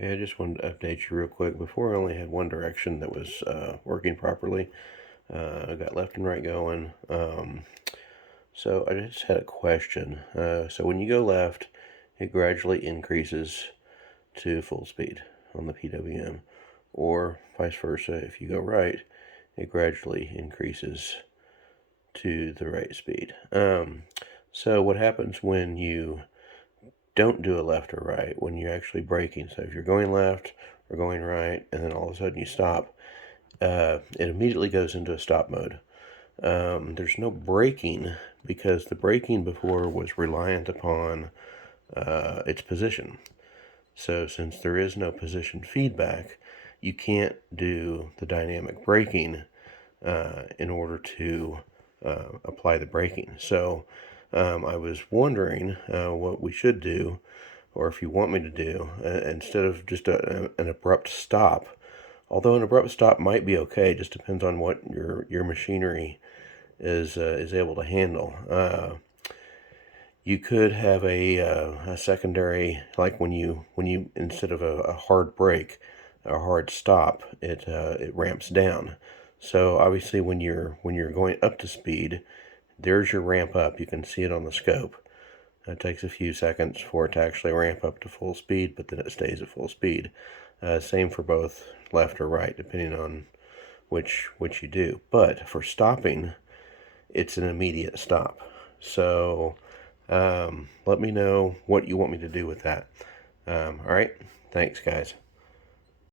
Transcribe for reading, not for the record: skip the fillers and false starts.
Okay, I just wanted to update you real quick. Before, I only had one direction that was working properly. I got left and right going. So I just had a question. So when you go left, it gradually increases to full speed on the PWM, or vice versa. If you go right, it gradually increases to the right speed. So what happens when you don't do a left or right, when you're actually braking? So if you're going left or going right, and then all of a sudden you stop, it immediately goes into a stop mode. There's no braking because the braking before was reliant upon its position. So since there is no position feedback, you can't do the dynamic braking in order to apply the braking. So I was wondering what we should do, or if you want me to do, instead of just an abrupt stop. Although an abrupt stop might be okay, just depends on what your machinery is able to handle. You could have a secondary, like when you instead of a hard brake, a hard stop, it ramps down. So obviously when you're going up to speed, there's your ramp up. You can see it on the scope. It takes a few seconds for it to actually ramp up to full speed, but then it stays at full speed. Same for both left or right, depending on which you do. But for stopping, it's an immediate stop. So let me know what you want me to do with that. All right. Thanks, guys.